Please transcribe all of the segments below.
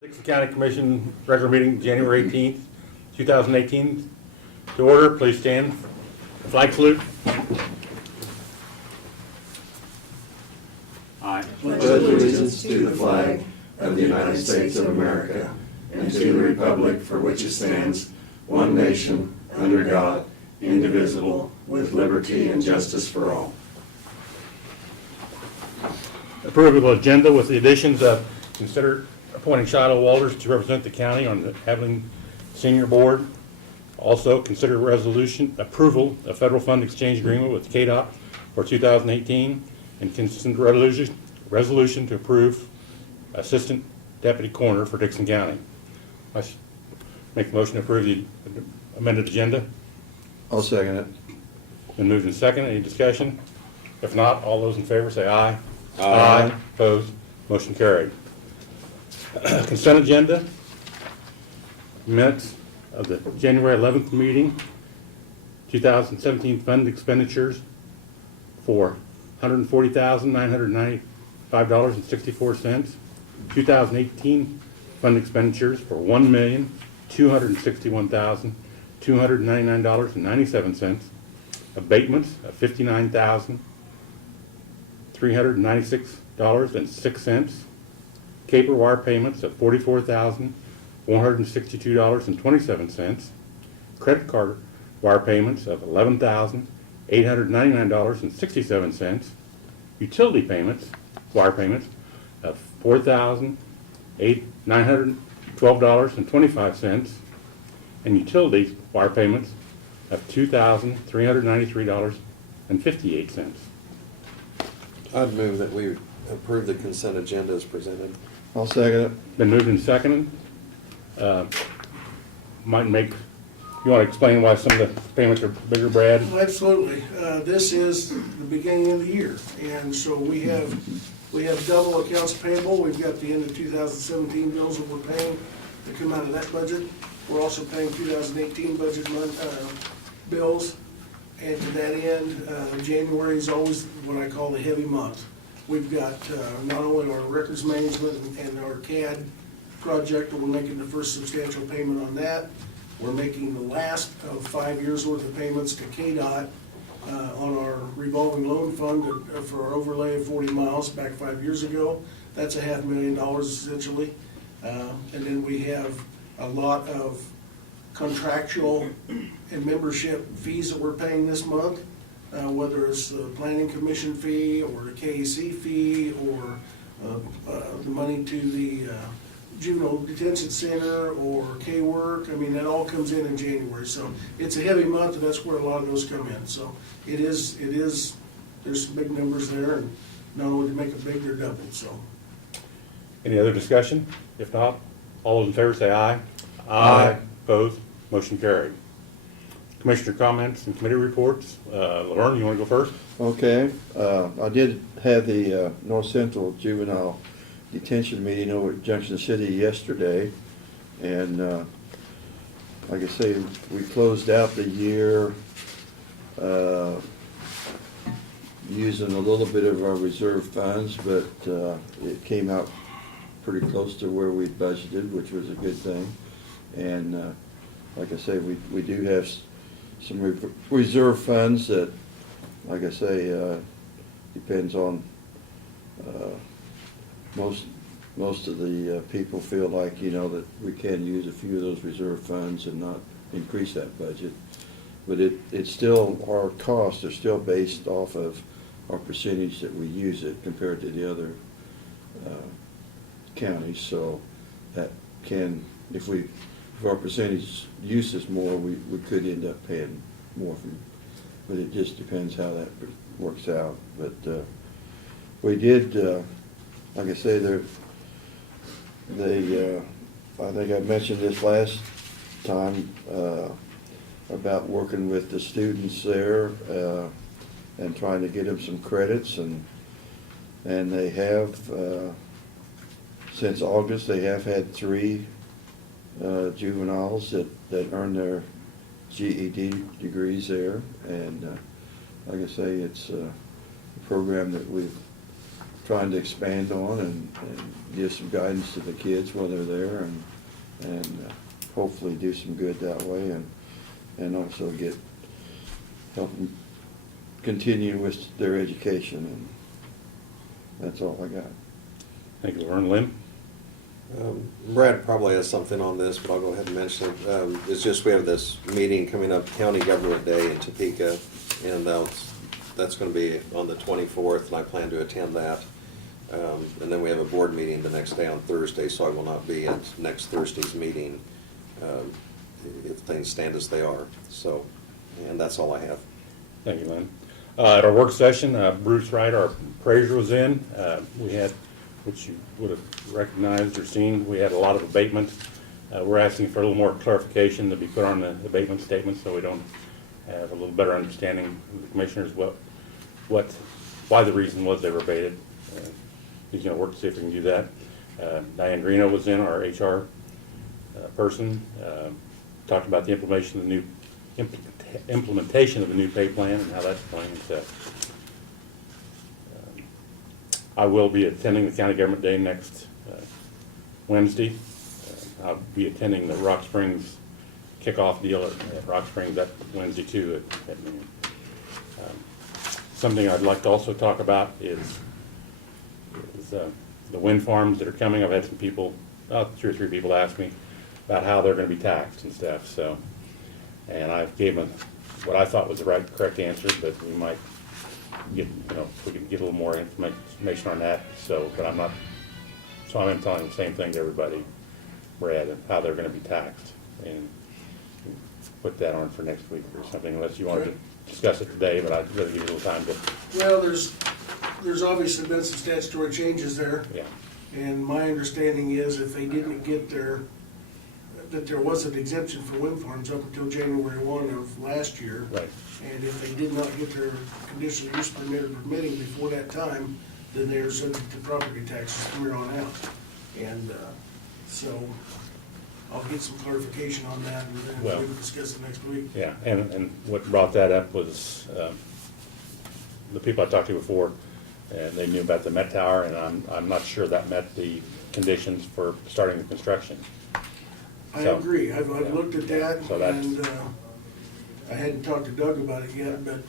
Dixon County Commission regular meeting, January 18th, 2018. To order, please stand. Flag salute. Aye. Pledge allegiance to the flag of the United States of America and to the republic for which it stands, one nation, under God, indivisible, with liberty and justice for all. Approval of agenda with the additions of consider appointing Shiloh Walters to represent the county on the Abilene Senior Board. Also, consider resolution approval of federal fund exchange agreement with KDOT for 2018 and consider resolution to approve assistant deputy coroner for Dixon County. I make the motion to approve the amended agenda. I'll second it. Been moved and second. Any discussion? If not, all those in favor say aye. Aye. Opposed? Motion carried. Consent agenda. Minutes of the January 11th meeting. 2017 fund expenditures for $140,995.64. 2018 fund expenditures for $1,261,299.97. Abatements of $59,396.06. Caper wire payments of $44,162.27. Credit card wire payments of $11,899.67. Utility payments, wire payments of $4,912.25. And utilities wire payments of $2,393.58. I'd move that we approve the consent agenda as presented. I'll second it. Been moved and seconded. Might make, you want to explain why some of the payments are bigger, Brad? Well, absolutely. This is the beginning of the year, and so we have double accounts payable. We've got the end of 2017 bills that we're paying that come out of that budget. We're also paying 2018 budget bills, and to that end, January is always what I call the heavy month. We've got not only our records management and our CAD project, we're making the first substantial payment on that. We're making the last of 5 years' worth of payments to KDOT on our revolving loan fund for our overlay of 40 miles back 5 years ago. That's $500,000 essentially. And then we have a lot of contractual and membership fees that we're paying this month, whether it's the planning commission fee or a KAC fee or the money to the juvenile detention center or K-Work. I mean, that all comes in January. So it's a heavy month, and that's where a lot of those come in. So it is, there's some big numbers there, and not only to make it big, they're doubled, so. Any other discussion? If not, all those in favor say aye. Aye. Opposed? Motion carried. Commissioner comments and committee reports. Laverne, you want to go first? Okay, I did have the North Central Juvenile Detention meeting over at Junction City yesterday, and like I say, we closed out the year using a little bit of our reserve funds, but it came out pretty close to where we budgeted, which was a good thing. And like I say, we do have some reserve funds that, like I say, depends on most of the people feel like, you know, that we can use a few of those reserve funds and not increase that budget. But it's still, our costs are still based off of our percentage that we use it compared to the other counties. So that can, if our percentage use is more, we could end up paying more but it just depends how that works out. But we did, like I say, I think I mentioned this last time about working with the students there and trying to get them some credits, and they have since August they have had 3 juveniles that earn their GED degrees there, and like I say, it's a program that we've trying to expand on and give some guidance to the kids while they're there and hopefully do some good that way and also help them continue with their education, and that's all I got. Thank you, Lauren. Lynn? Brad probably has something on this, but I'll go ahead and mention it. It's just we have this meeting coming up, County Government Day in Topeka, and that's going to be on the 24th, and I plan to attend that. And then we have a board meeting the next day on Thursday, so I will not be at next Thursday's meeting if things stand as they are. So, and that's all I have. Thank you, Lynn. At our work session, Bruce Wright, our appraiser, was in. We had, which you would have recognized or seen, we had a lot of abatement. We're asking for a little more clarification to be put on the abatement statement so we don't have a little better understanding of the commissioners why the reason was they were abated. He's going to work to see if we can do that. Diane Greeno was in, our HR person, talked about the implementation of the new pay plan and how that's going. So, I will be attending the County Government Day next Wednesday. I'll be attending the Rock Springs kickoff deal at Rock Springs that Wednesday too at noon. Something I'd like to also talk about is the wind farms that are coming. I've had some people, 2 or 3 people ask me about how they're going to be taxed and stuff. So, and I gave them what I thought was the correct answer, but we might get, if we could get a little more information on that. So, but I'm telling the same thing to everybody, Brad, and how they're going to be taxed, and put that on for next week or something, unless you wanted to discuss it today, but I'd rather give you a little time to. Well, there's obviously been some statutory changes there. Yeah. And my understanding is if they didn't get that there was an exemption for wind farms up until January 1 of last year. Right. And if they did not get their conditional use permit or permitting before that time, then they are subject to property taxes from here on out. And so I'll get some clarification on that, and then Well, we can discuss it next week. Yeah, and what brought that up was the people I talked to before, and they knew about the Met Tower, and I'm not sure that met the conditions for starting the construction. I So, agree. I've yeah. looked at that, So that's- and I hadn't talked to Doug about it yet, but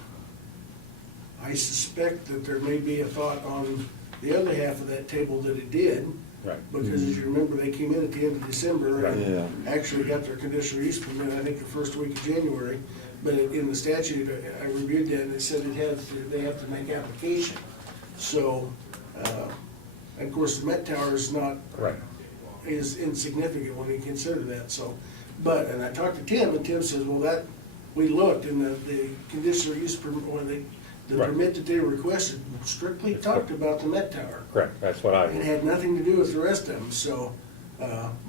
I suspect that there may be a thought on the other half of that table that it did. Right. Because as you remember, they came in at the end of December and Yeah. actually got their conditional use permit, I think, the first week of January. But in the statute, I reviewed that, and it said they have to make application. So, of course, the Met Tower Right. is insignificant when you consider that, so. And I talked to Tim, and Tim says, well, we looked, and the conditional use permit, or the Right. permit that they requested strictly talked about the Met Tower. Correct, that's what I. It had nothing to do with the rest of them, so,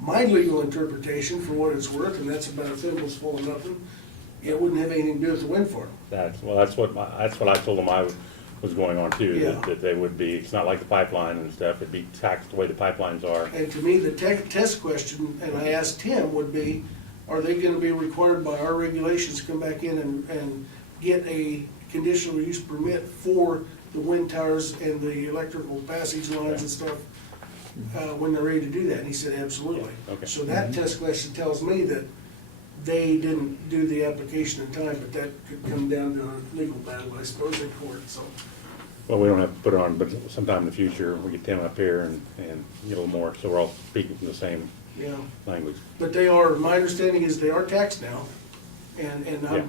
my legal interpretation, for what it's worth, and that's about a thimble full of nothing, it wouldn't have anything to do with the wind farm. That's what I told them I was going on too, Yeah. that they would be, it's not like the pipeline and stuff, it'd be taxed the way the pipelines are. And to me, the test question, and I asked Tim, would be, are they gonna be required by our regulations to come back in and get a conditional use permit for the wind towers and the electrical passage lines and stuff, when they're ready to do that? And he said, absolutely. Okay. So that test question tells me that they didn't do the application in time, but that could come down to a legal battle, I suppose, in court, so. Well, we don't have to put it on, but sometime in the future, we get Tim up here and get a little more, so we're all speaking from the same Yeah, language. but my understanding is they are taxed now, and Yeah.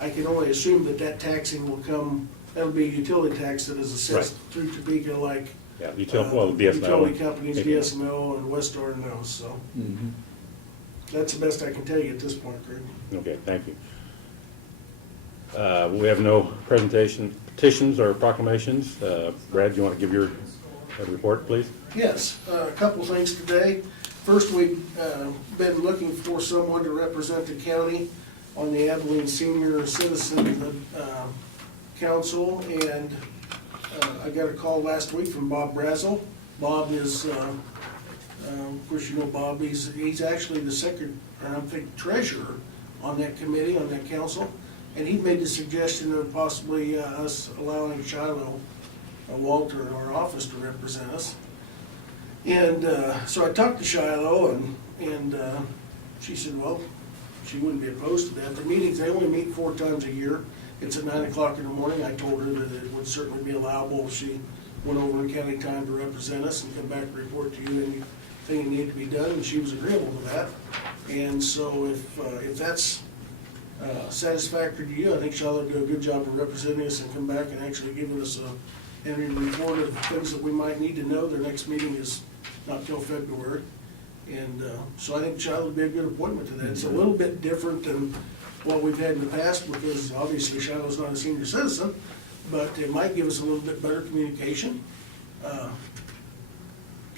I can only assume that taxing will come, that'll be a utility tax that is assessed through Topeka, like, Yeah, DSNO. utility companies, DSNO and Westar and those, so. Mhm. That's the best I can tell you at this point, Craig. Okay, thank you. We have no petitions or proclamations. Brad, do you want to give your report, please? Yes, a couple things today. First, we've been looking for someone to represent the county on the Abilene Senior Citizen Council, and I got a call last week from Bob Brazel. Bob is, of course, you know Bob, he's actually the treasurer on that committee, on that council, and he made the suggestion of possibly us allowing Shiloh Walter in our office to represent us. And so I talked to Shiloh, and she said, well, she wouldn't be opposed to that. The meetings, they only meet 4 times a year. It's at 9 o'clock in the morning. I told her that it would certainly be allowable if she went over in county time to represent us and come back and report to you anything that needed to be done, and she was agreeable to that. And so if that's satisfactory to you, I think Charlotte will do a good job of representing us and come back and actually giving us a report of things that we might need to know. Their next meeting is not till February. And so I think Charlotte would be a good appointment to that. It's a little bit different than what we've had in the past, because obviously Shiloh's not a senior citizen, but it might give us a little bit better communication.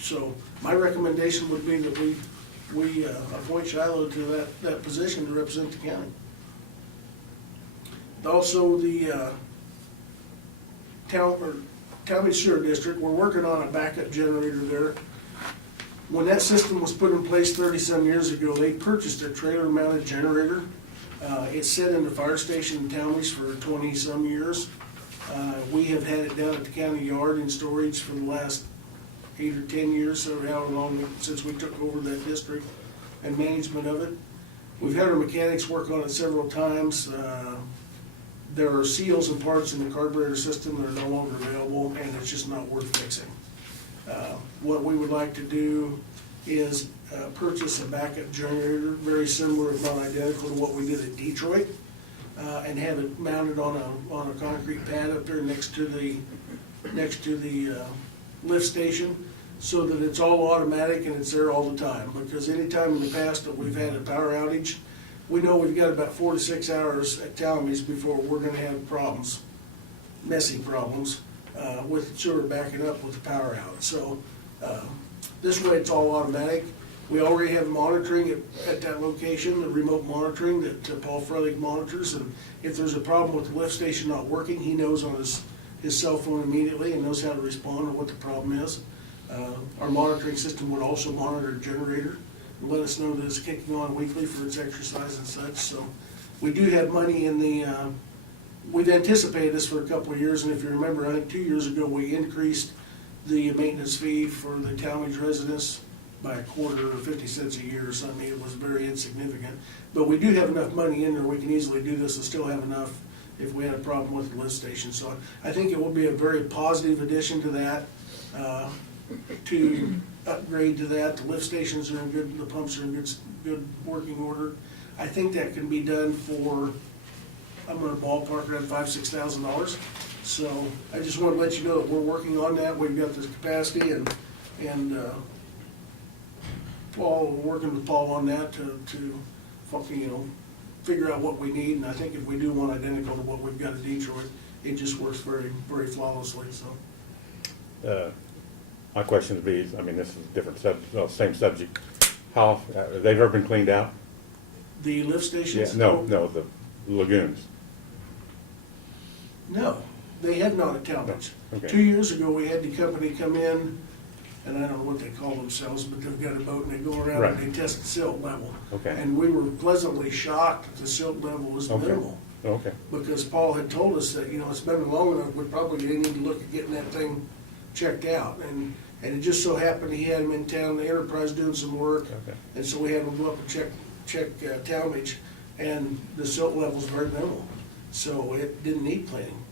So my recommendation would be that we appoint Shiloh to that position to represent the county. Also, the Talmadge Sewer District, we're working on a backup generator there. When that system was put in place 30-some years ago, they purchased a trailer-mounted generator. It's set in the fire station in Talmadge for 20-some years. We have had it down at the county yard in storage for the last 8 or 10 years, so however long since we took over that district and management of it. We've had our mechanics work on it several times. There are seals and parts in the carburetor system that are no longer available, and it's just not worth fixing. What we would like to do is purchase a backup generator, very similar if not identical to what we did at Detroit, and have it mounted on a concrete pad up there next to the lift station, so that it's all automatic and it's there all the time. Because any time in the past that we've had a power outage, we know we've got about 4 to 6 hours at Talmadge before we're gonna have problems, messy problems, with sewer backing up with the power out. So this way it's all automatic. We already have monitoring at that location, the remote monitoring that Paul Frelick monitors, and if there's a problem with the lift station not working, he knows on his cell phone immediately and knows how to respond to what the problem is. Our monitoring system would also monitor the generator and let us know that it's kicking on weekly for its exercise and such. So we do have money in the, we've anticipated this for a couple of years, and if you remember, I think 2 years ago, we increased the maintenance fee for the Talmadge residents by a quarter or 50 cents a year or something. It was very insignificant. But we do have enough money in there, we can easily do this and still have enough if we had a problem with the lift station. So I think it will be a very positive addition to that, to upgrade to that. The lift stations are in good, the pumps are in good working order. I think that can be done for, I'm gonna ballpark around $5,000–6,000. So I just want to let you know that we're working on that. We've got this capacity, and Paul, we're working with Paul on that to figure out what we need. And I think if we do one identical to what we've got at Detroit, it just works very, very flawlessly. So My question would be, I mean, this is a different same subject. How, they've ever been cleaned out? the lift stations? Yeah, no, the lagoons. No, they have not at Talmadge. Okay. 2 years ago, we had the company come in, and I don't know what they call themselves, but they've got a boat and they go around and Right. they test the silt level. Okay. And we were pleasantly shocked that the silt level was Okay. minimal. Okay, Because Paul had told us that, it's been long enough, we probably need to look at getting that thing checked out. And it just so happened he had him in town, the Enterprise doing some work. Okay. And so we had him go up and check Talmadge, and the silt level's very minimal. So it didn't need cleaning,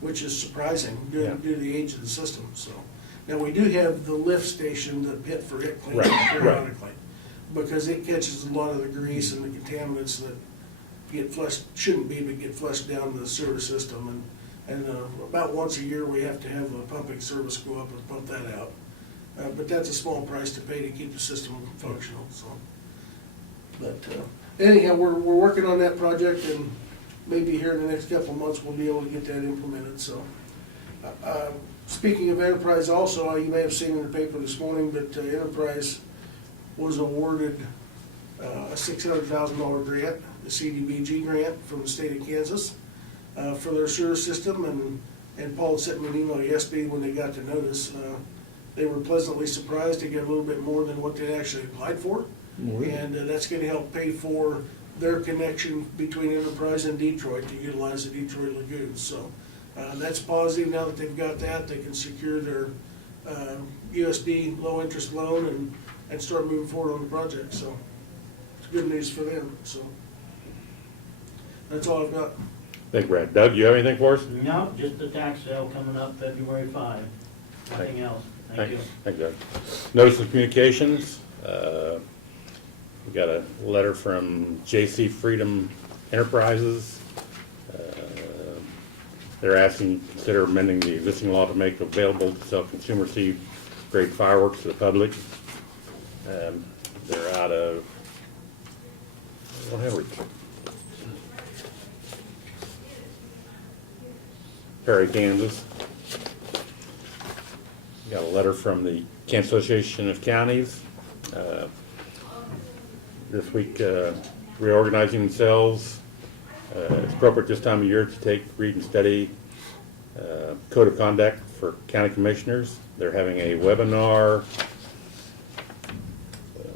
which is surprising Yeah. due to the age of the system, so. Now, we do have the lift station, the pit for it cleaning Right, periodically. Because it catches a lot of the grease and the contaminants that get flushed, shouldn't be, but get flushed down the sewer system. And about once a year, we have to have a pumping service go up and pump that out. But that's a small price to pay to keep the system functional, so. But anyhow, we're working on that project, and maybe here in the next couple of months, we'll be able to get that implemented, so. Speaking of Enterprise also, you may have seen in the paper this morning, but Enterprise was awarded a $600,000 grant, the CDBG grant from the state of Kansas, for their sewer system, and Paul sent me an email yesterday when they got the notice. They were pleasantly surprised to get a little bit more than what they actually applied for. Really? And that's gonna help pay for their connection between Enterprise and Detroit to utilize the Detroit lagoons. So That's positive. Now that they've got that, they can secure their USD low-interest loan and start moving forward on the project, so it's good news for them, so. That's all I've got. Thank you, Brad. Doug, you have anything for us? No, just the tax sale coming up February 5. Nothing else. Thank you. Thank you, Doug. Notice of communications. We got a letter from JC Freedom Enterprises. They're asking to consider amending the existing law to make available to sell consumer seed grade fireworks to the public. They're out of, whatever, Perry, Kansas. Got a letter from the Kansas Association of Counties. This week, reorganizing themselves. It's appropriate this time of year to take, read, and study code of conduct for county commissioners. They're having a webinar,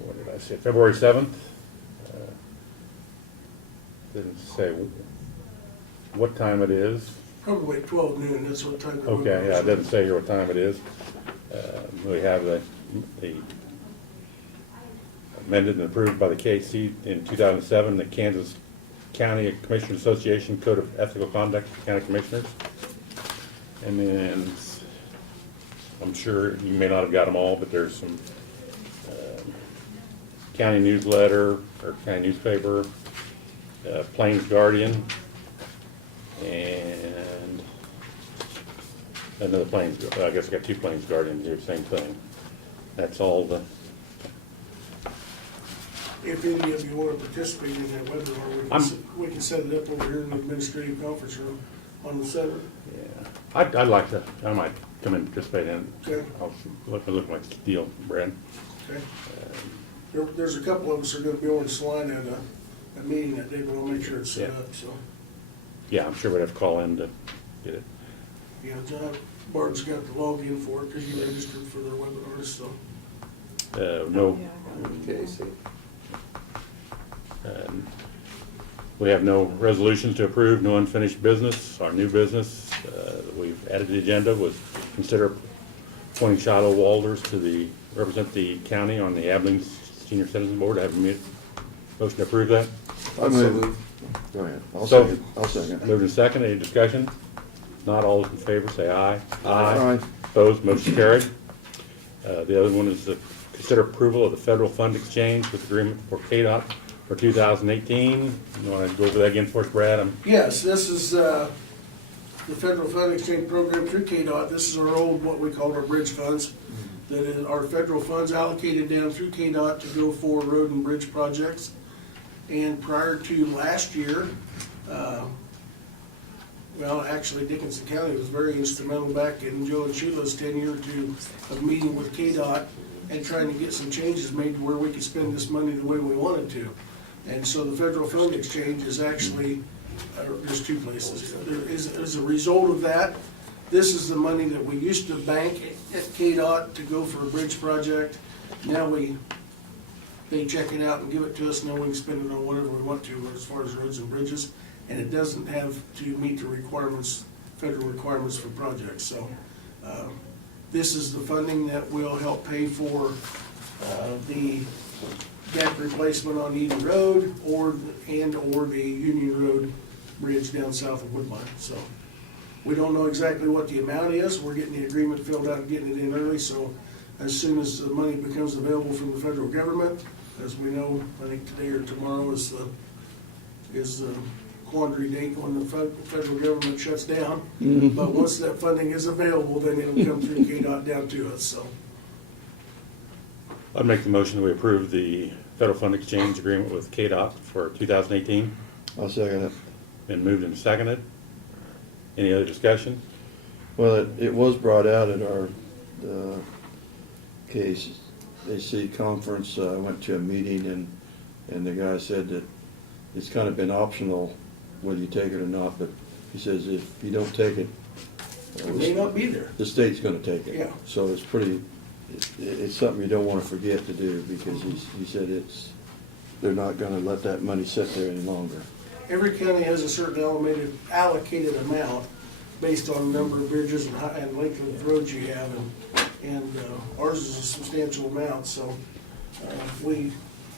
what did I say, February 7th. Didn't say what time it is. Probably 12 noon, that's what time. Okay, yeah, it doesn't say here what time it is. We have the amended and approved by the KC in 2007, the Kansas County Commissioners Association Code of Ethical Conduct for County Commissioners. And then, I'm sure you may not have got them all, but there's some county newsletter or county newspaper, Plains Guardian, and another Plains, I guess I got two Plains Guardians here, same thing. That's all the, If any of you want to participate in that webinar, we can set it up over here in the administrative conference room on the 7th. yeah. I'd like to, I might come and participate in it. Okay. I'll look my deal, Brad. Okay. There's a couple of us are gonna be on Salina at a meeting that day, but I'll make sure it's set Yeah. up, so. Yeah, I'm sure we'd have to call in to get it. Yeah, John, Bart's got the login for it, because he registered for their webinars, so. No, Casey. we have no resolutions to approve, no unfinished business. Our new business that we've added to the agenda was consider appointing Shiloh Walters to represent the county on the Abilene Senior Citizen Board. Have a motion to approve that? I move. Go ahead. I'll So- second. I'll second. Moved in second, any discussion? Not all those in favor, say aye. Aye. Opposed, motion carried. The other one is to consider approval of the federal fund exchange with agreement for KDOT for 2018. You want to go over that again for us, Brad? Yes, this is the Federal Fund Exchange Program through KDOT. This is our old, what we call our bridge funds. That is our federal funds allocated down through KDOT to go for road and bridge projects. And prior to last year, well, actually Dickinson County was very instrumental back in Joe and Sheila's tenure of meeting with KDOT and trying to get some changes made to where we could spend this money the way we wanted to. And so the Federal Fund Exchange is actually, there's two places. There is, as a result of that, this is the money that we used to bank at KDOT to go for a bridge project. Now they check it out and give it to us, and then we can spend it on whatever we want to as far as roads and bridges. And it doesn't have to meet the requirements, federal requirements for projects. So this is the funding that will help pay for the gap replacement on Eden Road or the Union Road Bridge down south of Woodbine. So we don't know exactly what the amount is. We're getting the agreement filled out and getting it in early. So as soon as the money becomes available from the federal government, as we know, I think today or tomorrow is the quandary date when the federal government shuts down. But once that funding is available, then it'll come through KDOT down to us, so. I'd make the motion that we approve the federal fund exchange agreement with KDOT for 2018. I'll second it. Been moved and seconded. Any other discussion? Well, it was brought out at our KAC conference. I went to a meeting and the guy said that it's kind of been optional whether you take it or not, but he says if you don't take it, It may not be there. the state's gonna take it. Yeah. So it's it's something you don't wanna forget to do because he said they're not gonna let that money sit there any longer. Every county has a certain allocated amount based on the number of bridges and length of roads you have, and ours is a substantial amount, so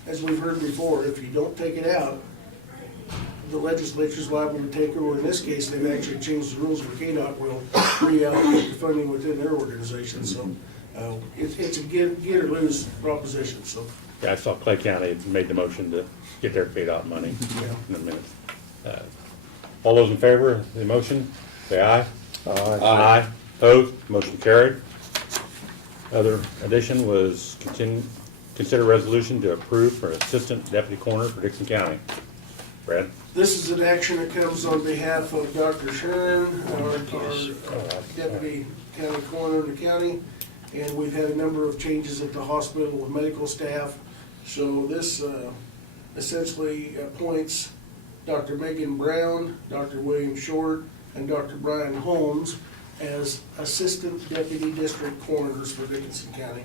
as we've heard before, if you don't take it out, the legislature's liable to take it, or in this case, they've actually changed the rules where KDOT will reallocate the funding within their organization, so it's a get or lose proposition, so. Yeah, I saw Clay County made the motion to get their KDOT money Yeah. in a minute. All those in favor of the motion, say aye. Aye. Opposed, motion carried. Other addition was consider resolution to approve for assistant deputy coroner for Dixon County. Brad? This is an action that comes on behalf of Dr. Sherman, our deputy county coroner in the county, and we've had a number of changes at the hospital with medical staff. So this essentially appoints Dr. Megan Brown, Dr. William Short, and Dr. Brian Holmes as assistant deputy district coroners for Dickinson County.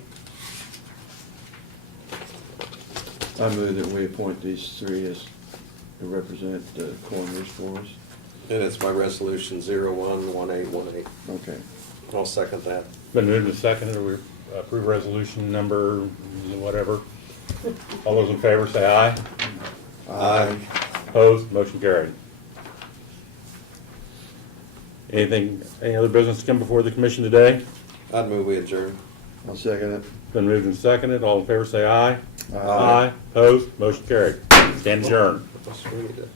I move that we appoint these three as to represent coroners for us. And it's by resolution 011818. Okay. I'll second that. Been moved and seconded, we approve resolution number whatever. All those in favor say aye. Aye. Opposed, motion carried. Any other business to come before the commission today? I'd move we adjourn. I'll second it. Been moved and seconded, all in favor say aye. Aye. Opposed, motion carried. Stand adjourned. That's really good.